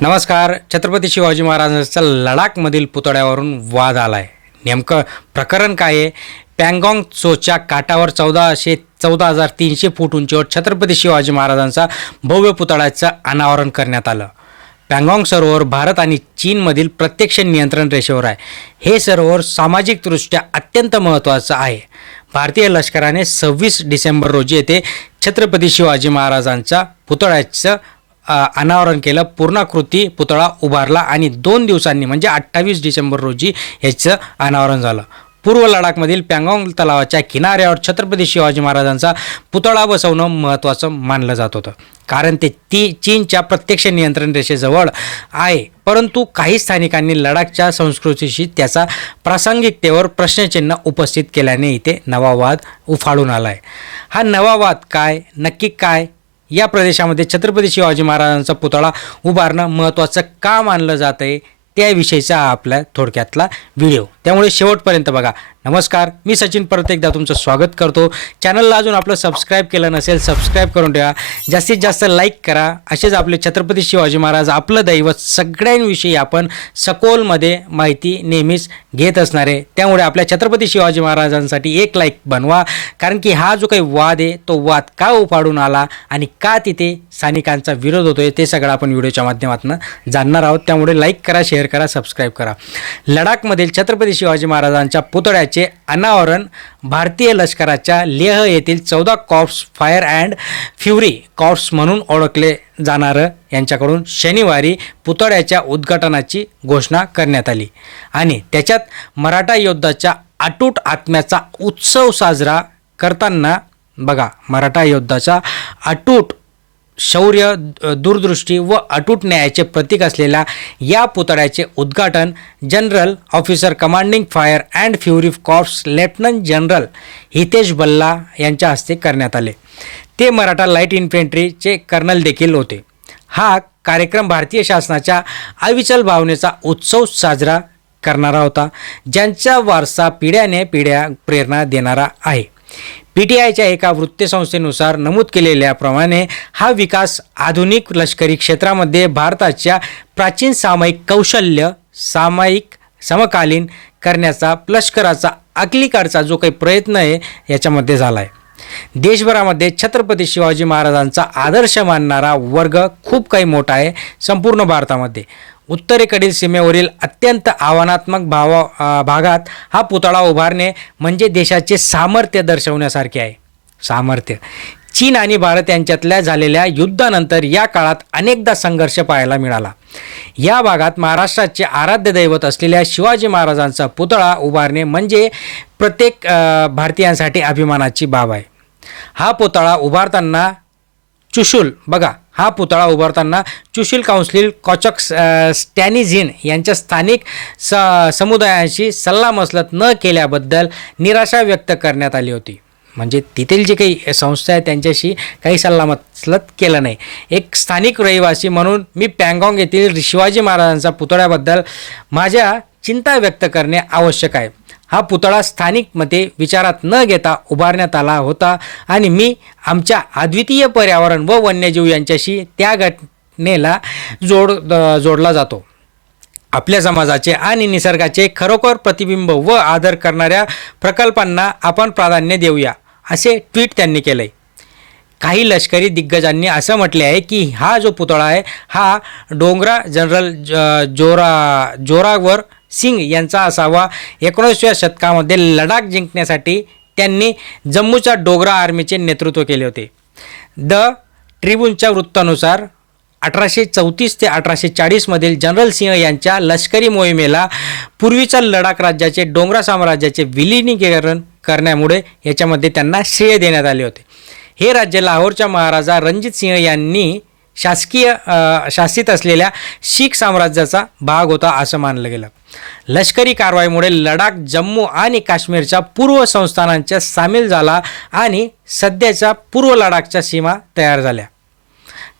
नमस्कार. छत्रपती शिवाजी महाराजांचा लडाखमधील पुतळ्यावरून वाद आला आहे. नेमकं प्रकरण काय आहे? पँगॉंग त्सोच्या काठावर 14,300 फूट उंचीवर छत्रपती शिवाजी महाराजांचा भव्य पुतळ्याचं अनावरण करण्यात आलं. पँगॉंग सरोवर भारत आणि चीनमधील प्रत्यक्ष नियंत्रण रेषेवर आहे. हे सरोवर सामाजिकदृष्ट्या अत्यंत महत्त्वाचं आहे. भारतीय लष्कराने 26 डिसेंबर रोजी येथे छत्रपती शिवाजी महाराजांच्या पुतळ्याचं अनावरण केलं. पूर्णाकृती पुतळा उभारला आणि 2 दिवसांनी म्हणजे 28 डिसेंबर रोजी याचं अनावरण झालं. पूर्व लडाखमधील पँगॉंग तलावाच्या किनाऱ्यावर छत्रपती शिवाजी महाराजांचा पुतळा बसवणं महत्त्वाचं मानलं जात होतं, कारण ते चीनच्या प्रत्यक्ष नियंत्रण रेषेजवळ आहे. परंतु काही स्थानिकांनी लडाखच्या संस्कृतीशी त्याचा प्रासंगिकतेवर प्रश्नचिन्ह उपस्थित केल्याने इथे नवा वाद उफाळून आला आहे. हा नवा वाद नक्की काय? या प्रदेशामध्ये छत्रपती शिवाजी महाराजांचा पुतळा उभारणं महत्त्वाचं का मानलं जातं आहे, त्याविषयीचा आपल्या थोडक्यातला व्हिडिओ, त्यामुळे शेवटपर्यंत बघा. नमस्कार, मी सचिन परत एकदा तुमचं स्वागत करतो. चॅनलला अजून आपलं सबस्क्राईब केलं नसेल, सबस्क्राईब करून ठेवा. जास्तीत जास्त लाईक करा. असेच आपले छत्रपती शिवाजी महाराज, आपलं दैवत, सगळ्यांविषयी आपण सखोलमध्ये माहिती नेहमीच घेत असणार आहे. त्यामुळे आपल्या छत्रपती शिवाजी महाराजांसाठी एक लाईक बनवा, कारण की हा जो काही वाद आहे तो वाद का उफाडून आला आणि का तिथे स्थानिकांचा विरोध होतोय ते सगळं आपण व्हिडिओच्या माध्यमातून जाणणार आहोत. त्यामुळे लाईक करा, शेअर करा, सबस्क्राईब करा. लडाखमधील छत्रपती शिवाजी महाराजांच्या पुतळ्याचे अनावरण भारतीय लष्कराच्या लेह येथील 14 corps fire and fury corps म्हणून ओळखले जाणारं यांच्याकडून शनिवारी पुतळ्याच्या उद्घाटनाची घोषणा करण्यात आली आणि त्याच्यात मराठा योद्धाच्या अतूट आत्म्याचा उत्सव साजरा करताना बघा, मराठा योद्धाचा अतूट शौर्य, दूरदृष्टी व अतूट न्यायाचे प्रतीक असलेल्या या पुतळ्याचे उद्घाटन general officer commanding fire and fury corps lieutenant general Hitesh बल्ला यांच्या हस्ते करण्यात आले. ते मराठा लाईट इन्फंट्रीचे कर्नल देखील होते. हा कार्यक्रम भारतीय शासनाच्या अविचल भावनेचा उत्सव साजरा करणारा होता, ज्यांचा वारसा पिढ्याने प्रेरणा देणारा आहे. PTIच्या एका वृत्तसंस्थेनुसार नमूद केलेल्याप्रमाणे हा विकास आधुनिक लष्करी क्षेत्रामध्ये भारताच्या प्राचीन सामायिक कौशल्य समकालीन करण्याचा लष्कराचा अकलीकडचा जो काही प्रयत्न आहे याच्यामध्ये झाला आहे. देशभरामध्ये छत्रपती शिवाजी महाराजांचा आदर्श मानणारा वर्ग खूप काही मोठा आहे. संपूर्ण भारतामध्ये उत्तरेकडील सीमेवरील अत्यंत आव्हानात्मक भागात हा पुतळा उभारणे म्हणजे देशाचे सामर्थ्य दर्शवण्यासारखे आहे. सामर्थ्य. चीन आणि भारत यांच्यातल्या झालेल्या युद्धानंतर या काळात अनेकदा संघर्ष पाहायला मिळाला. या भागात महाराष्ट्राचे आराध्य दैवत असलेल्या शिवाजी महाराजांचा पुतळा उभारणे म्हणजे प्रत्येक भारतीयांसाठी अभिमानाची बाब आहे. हा पुतळा उभारताना चुशूल काउन्सिल कॉचक स्टॅनिझिन यांच्या स्थानिक समुदायाशी सल्लामसलत न केल्याबद्दल निराशा व्यक्त करण्यात आली होती. म्हणजे तिथील जे काही संस्था आहे त्यांच्याशी काही सल्लामसलत केलं नाही. एक स्थानिक रहिवासी म्हणून मी पँगॉंग येथील शिवाजी महाराजांचा पुतळ्याबद्दल माझ्या चिंता व्यक्त करणे आवश्यक आहे. हा पुतळा स्थानिक मते विचारात न घेता उभारण्यात आला होता आणि मी आमच्या अद्वितीय पर्यावरण व वन्यजीव यांच्याशी त्या घटनेला जोडला जातो. आपल्या समाजाचे आणि निसर्गाचे खरोखर प्रतिबिंब व आदर करणाऱ्या प्रकल्पांना आपण प्राधान्य देऊया, असे ट्विट त्यांनी केले. काही लष्करी दिग्गजांनी असं म्हटले आहे की हा जो पुतळा आहे हा डोगरा जनरल जोरावर सिंग यांचा असावा. 19व्या शतकामध्ये लडाख जिंकण्यासाठी त्यांनी जम्मूच्या डोगरा आर्मीचे नेतृत्व केले होते. द ट्रिब्यूनच्या वृत्तानुसार 1834 ते 1840 मधील जनरल सिंह यांच्या लष्करी मोहिमेला पूर्वीच्या लडाख राज्याचे डोगरा साम्राज्याचे विलिनीकरण करण्यामुळे याच्यामध्ये त्यांना श्रेय देण्यात आले होते. हे राज्य लाहोरच्या महाराजा रणजित सिंह यांनी शासित असलेल्या शीख साम्राज्याचा भाग होता असं मानलं गेलं. लष्करी कारवाईमुळे लडाख जम्मू आणि काश्मीरच्या पूर्व संस्थानांच्या सामील झाला आणि सध्याच्या पूर्व लडाखच्या सीमा तयार झाल्या.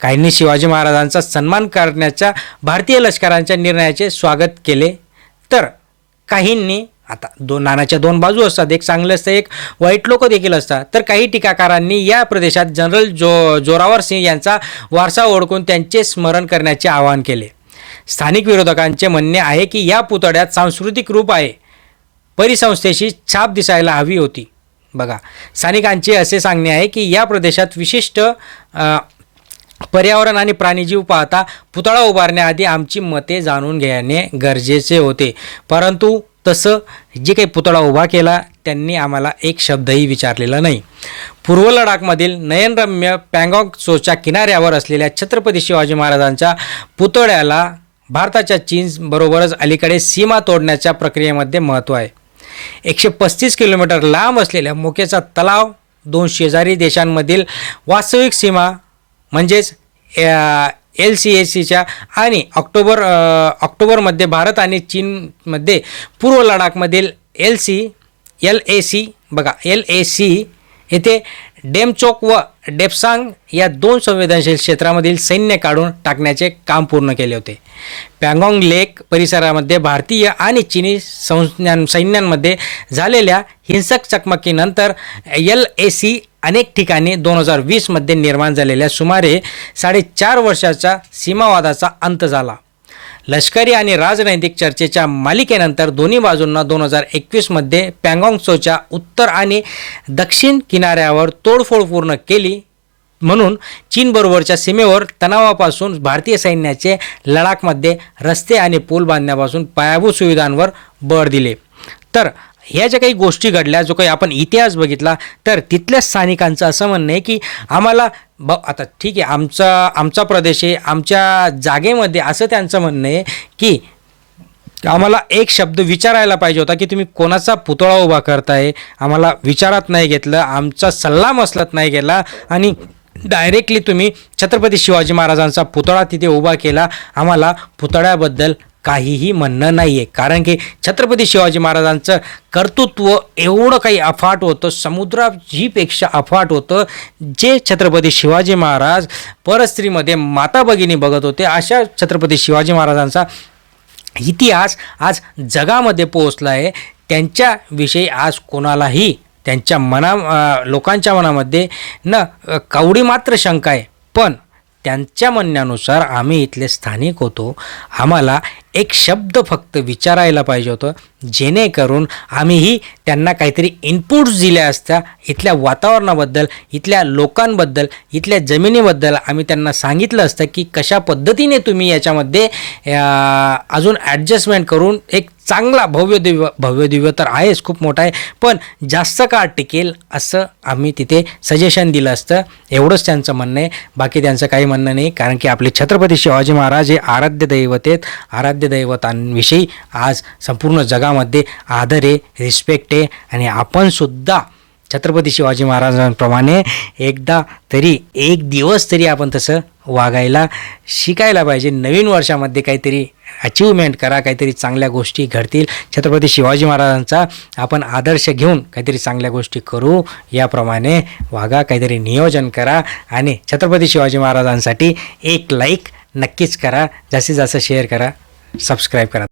काहींनी शिवाजी महाराजांचा सन्मान करण्याच्या भारतीय लष्कराच्या निर्णयाचे स्वागत केले, तर काहींनी आता नाण्याच्या दोन बाजू असतात, एक चांगले असतं एक वाईट लोक देखील असतात. तर काही टीकाकारांनी या प्रदेशात जनरल जोरावर सिंह यांचा वारसा ओळखून त्यांचे स्मरण करण्याचे आवाहन केले. स्थानिक विरोधकांचे म्हणणे आहे की या पुतळ्यात सांस्कृतिक रूप आहे, परिसंस्थेची छाप दिसायला हवी होती. बघा, स्थानिकांचे असे सांगणे आहे की या प्रदेशात विशिष्ट पर्यावरण आणि प्राणीजीव पाहता पुतळा उभारण्याआधी आमची मते जाणून घेणे गरजेचे होते. परंतु तसं जे काही पुतळा उभा केला त्यांनी आम्हाला एक शब्दही विचारलेला नाही. पूर्व लडाखमधील नयनरम्य पँगॉंग त्सोच्या किनाऱ्यावर असलेल्या छत्रपती शिवाजी महाराजांच्या पुतळ्याला भारताच्या चीनबरोबरच अलीकडे सीमा तोडण्याच्या प्रक्रियेमध्ये महत्त्व आहे. 135 किलोमीटर लांब असलेल्या मोकेचा तलाव 2 शेजारी देशांमधील वास्तविक सीमा म्हणजेच LCACच्या आणि ऑक्टोबरमध्ये भारत आणि चीनमध्ये पूर्व लडाखमधील LAC बघा LAC येथे डेमचोक व डेप्सांग या 2 संवेदनशील क्षेत्रामधील सैन्य काढून टाकण्याचे काम पूर्ण केले होते. पँगॉंग लेक परिसरामध्ये भारतीय आणि चीनी सैन्यांमध्ये झालेल्या हिंसक चकमकीनंतर LAC अनेक ठिकाणी 2020मध्ये निर्माण झालेल्या सुमारे 4.5 वर्षाच्या सीमावादाचा अंत झाला. लष्करी आणि राजनैतिक चर्चेच्या मालिकेनंतर दोन्ही बाजूंना 2021मध्ये पँगॉंग त्सोच्या उत्तर आणि दक्षिण किनाऱ्यावर तोडफोड पूर्ण केली. म्हणून चीनबरोबरच्या सीमेवर तणावापासून भारतीय सैन्याचे लडाखमध्ये रस्ते आणि पूल बांधण्यापासून पायाभूत सुविधांवर भर दिले. तर ह्या ज्या काही गोष्टी घडल्या, जो काही आपण इतिहास बघितला, तर तिथल्या स्थानिकांचं असं म्हणणं आहे की आम्हाला आता ठीक आहे, आमचा प्रदेश आहे, आमच्या जागेमध्ये, असं त्यांचं म्हणणं आहे की आम्हाला एक शब्द विचारायला पाहिजे होता की तुम्ही कोणाचा पुतळा उभा करताय, आम्हाला विचारात नाही घेतलं, आमचा सल्ला मसलत नाही गेला आणि डायरेक्टली तुम्ही छत्रपती शिवाजी महाराजांचा पुतळा तिथे उभा केला. आम्हाला पुतळ्याबद्दल काहीही म्हणणं नाही आहे, कारण की छत्रपती शिवाजी महाराजांचं कर्तृत्व एवढं काही अफाट होतं, समुद्राजीपेक्षा अफाट होतं. जे छत्रपती शिवाजी महाराज परस्त्रीमध्ये माता भगिनी बघत होते, अशा छत्रपती शिवाजी महाराजांचा इतिहास आज जगामध्ये पोहोचला आहे. त्यांच्याविषयी आज कोणालाही त्यांच्या लोकांच्या मनामध्ये कवडी मात्र शंका आहे. पण त्यांच्या म्हणण्यानुसार आम्ही इथले स्थानिक होतो, आम्हाला एक शब्द फक्त विचारायला पाहिजे होतं, जेणेकरून आम्हीही त्यांना काहीतरी इनपुट्स दिल्या असत्या. इथल्या वातावरणाबद्दल, इथल्या लोकांबद्दल, इथल्या जमिनीबद्दल आम्ही त्यांना सांगितलं असतं की कशा पद्धतीने तुम्ही याच्यामध्ये अजून ॲडजस्टमेंट करून एक चांगला भव्यदिव्य तर आहेच, खूप मोठा आहे, पण जास्त काळ टिकेल असं आम्ही तिथे सजेशन दिलं असतं. एवढंच त्यांचं म्हणणं आहे, बाकी त्यांचं काही म्हणणं नाही. कारण की आपले छत्रपती शिवाजी महाराज हे आराध्य दैवत आहेत. आराध्य दैवतांविषयी आज संपूर्ण जगामध्ये आदर आहे, रिस्पेक्ट आहे आणि आपणसुद्धा छत्रपती शिवाजी महाराजांप्रमाणे एकदा तरी, एक दिवस तरी आपण तसं वागायला शिकायला पाहिजे. नवीन वर्षामध्ये काहीतरी अचिव्हमेंट करा, काहीतरी चांगल्या गोष्टी घडतील. छत्रपती शिवाजी महाराजांचा आपण आदर्श घेऊन काहीतरी चांगल्या गोष्टी करू, याप्रमाणे वागा, काहीतरी नियोजन करा आणि छत्रपती शिवाजी महाराजांसाठी एक लाईक नक्कीच करा, जास्तीत जास्त शेअर करा, सबस्क्राईब करा.